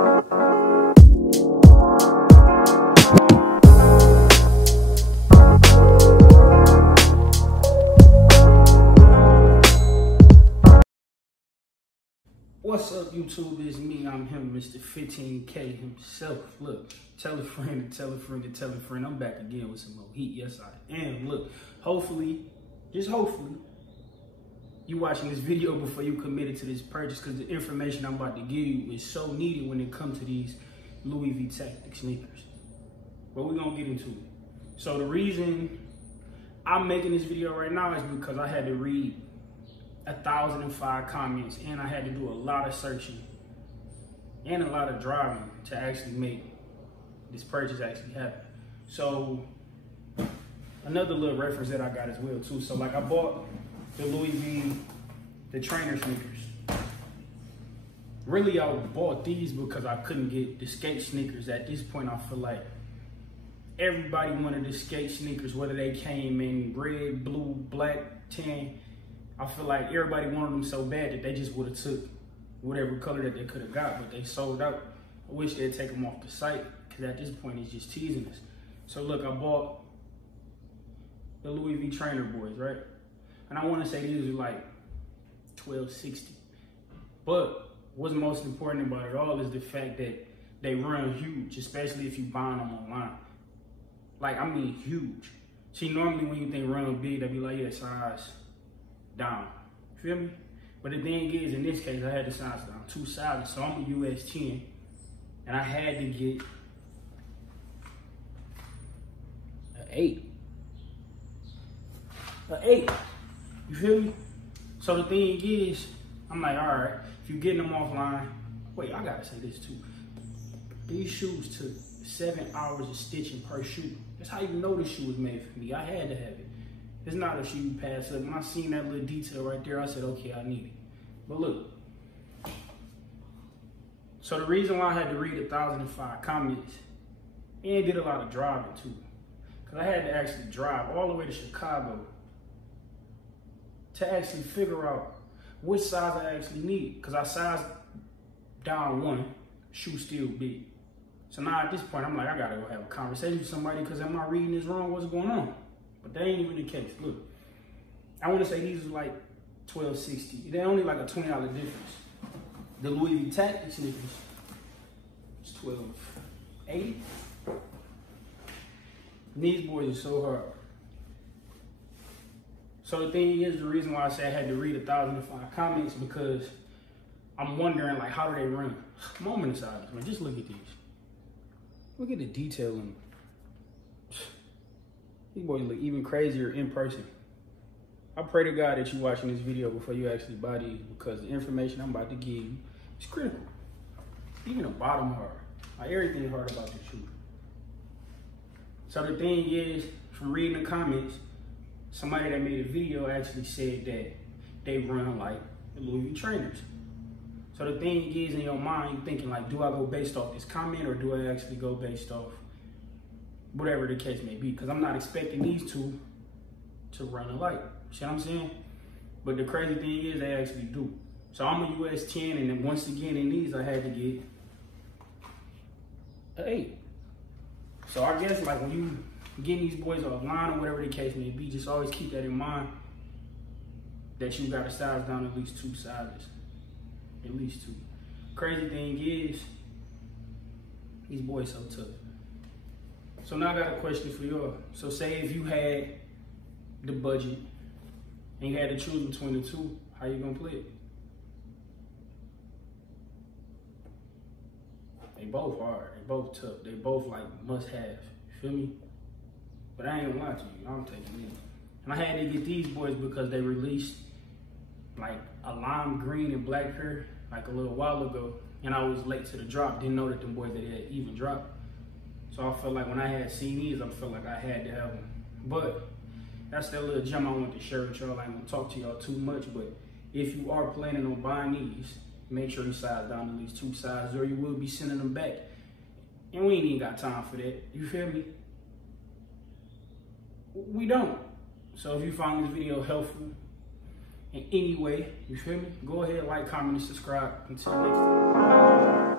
What's up, YouTube? It's me. I'm him, Mr. 15K himself. Look, tell a friend and tell a friend and tell a friend. I'm back again with some more heat. Yes, I am. Look, hopefully, just hopefully, you watching this video before you committed to this purchase, because the information I'm about to give you is so needed when it comes to these Louis V tatic sneakers. But we're going to get into it. So the reason I'm making this video right now is because I had to read 1,005 comments, and I had to do a lot of searching and a lot of driving to actually make this purchase actually happen. So another little reference that I got as well too. So like I bought the Louis V, the trainer sneakers. Really, I bought these because I couldn't get the skate sneakers. At this point, I feel like everybody wanted the skate sneakers, whether they came in red, blue, black, tan. I feel like everybody wanted them so bad that they just would have took whatever color that they could have got, but they sold out. I wish they'd take them off the site, because at this point it's just teasing us. So look, I bought the Louis V trainer boys, right? And I want to say these are like $12.60. But what's most important about it all is the fact that they run huge, especially if you buy them online. Like, I mean huge. See, normally when you think run big, they be like, yeah, size down, feel me? But the thing is, in this case, I had the size down 2 sizes, so I'm a US 10, and I had to get an 8. An 8, you feel me? So the thing is, I'm like, all right, if you're getting them offline, wait, I gotta say this too. These shoes took 7 hours of stitching per shoe. That's how you know this shoe was made for me. I had to have it. It's not a shoe you pass up. When I seen that little detail right there, I said, okay, I need it. But look. So the reason why I had to read 1,005 comments and did a lot of driving too, because I had to actually drive all the way to Chicago to actually figure out which size I actually need. Because I sized down one, shoe still big. So now at this point, I'm like, I gotta go have a conversation with somebody, because am I reading this wrong? What's going on? But that ain't even the case. Look, I want to say these are like $12.60. They're only like a $20 difference. The Louis V tatic sneakers is $12.80. These boys are so hard. So the thing is, the reason why I say I had to read 1,005 comments, because I'm wondering, like, how do they run? Moment of silence, man. Just look at these. Look at the detail in them. These boys look even crazier in person. I pray to God that you're watching this video before you actually buy these, because the information I'm about to give you is critical. Even the bottom hard. Like, everything hard about this shoe. So the thing is, from reading the comments, somebody that made a video actually said that they run like the Louis V trainers. So the thing is, in your mind, you're thinking like, do I go based off this comment, or do I actually go based off whatever the case may be? Because I'm not expecting these two to run alike. See what I'm saying? But the crazy thing is, they actually do. So I'm a US 10, and then once again in these, I had to get an 8. So I guess like when you getting these boys offline or whatever the case may be, just always keep that in mind, that you got to size down at least 2 sizes. At least 2. Crazy thing is, these boys so tough. So now I got a question for y'all. So say if you had the budget and you had to choose between the two, how you gonna play it? They both hard, they both tough, they both like must have, you feel me? But I ain't gonna lie to you, I'm taking these. And I had to get these boys because they released like a lime green and black pair like a little while ago, and I was late to the drop, didn't know that them boys that had even dropped. So I felt like when I had seen these, I felt like I had to have them. But that's that little gem I want to share with y'all. I ain't gonna talk to y'all too much, but if you are planning on buying these, make sure you size down at least 2 sizes, or you will be sending them back. And we ain't even got time for that, you feel me? We don't. So if you found this video helpful in any way, you feel me? Go ahead, like, comment, and subscribe. Until next time.